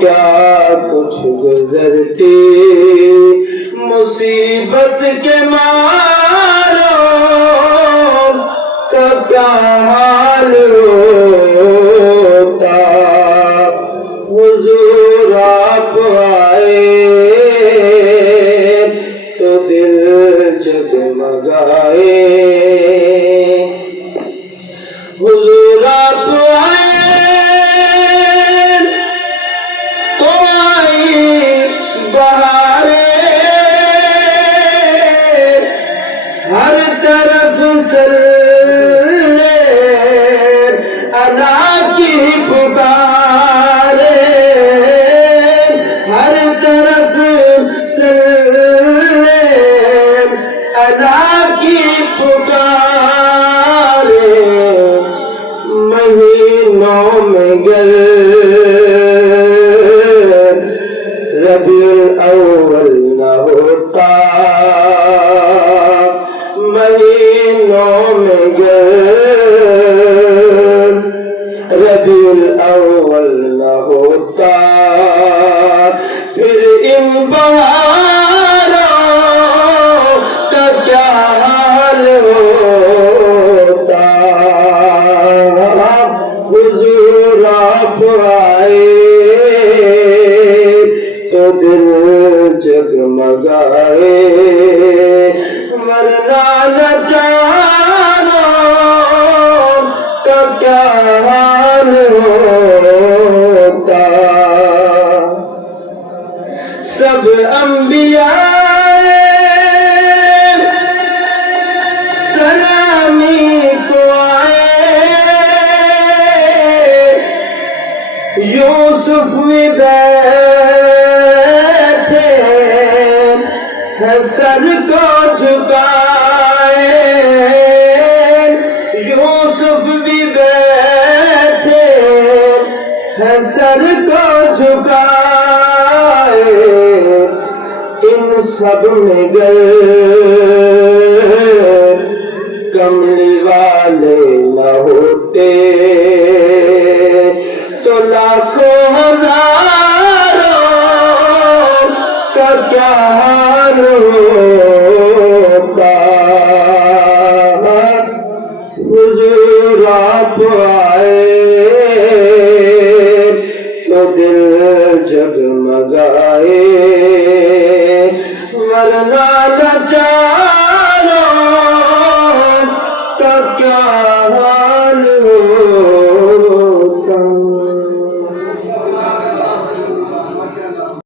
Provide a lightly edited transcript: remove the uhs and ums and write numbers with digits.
کیا کچھ گزرتی مصیبت کے ماروں کا کیا حال ہوتا، حضور آپ آئے تو دل جگمگائے، حضور آپ آئے تو آئی بہاریں، ہر طرف صلی اللہ کی پکاریں، ہر طرف صلی اللہ کی پکاریں، مہینوں میں ربیع الاول نہ ہوتا، مہینوں میں ربیع الاول نہ ہوتا، پھر ان بہاروں کا کیا حال ہوتا، حضور آپ آئے تو دل جگمگائے، ورنہ نہ جانو تو کیا حال ہوتا، سب انبیاء سلامی کو آئے، یوسف بھی سر کو جھکائے، یوسف بھی بیٹھے سر کو جھکائے، ان سب میں کملی والے نہ ہوتے تو لاکھوں ہزاروں کا کیا حال ہوتا، حضور آپ آئے تو دل جگمگائے، ورنہ نہ جائے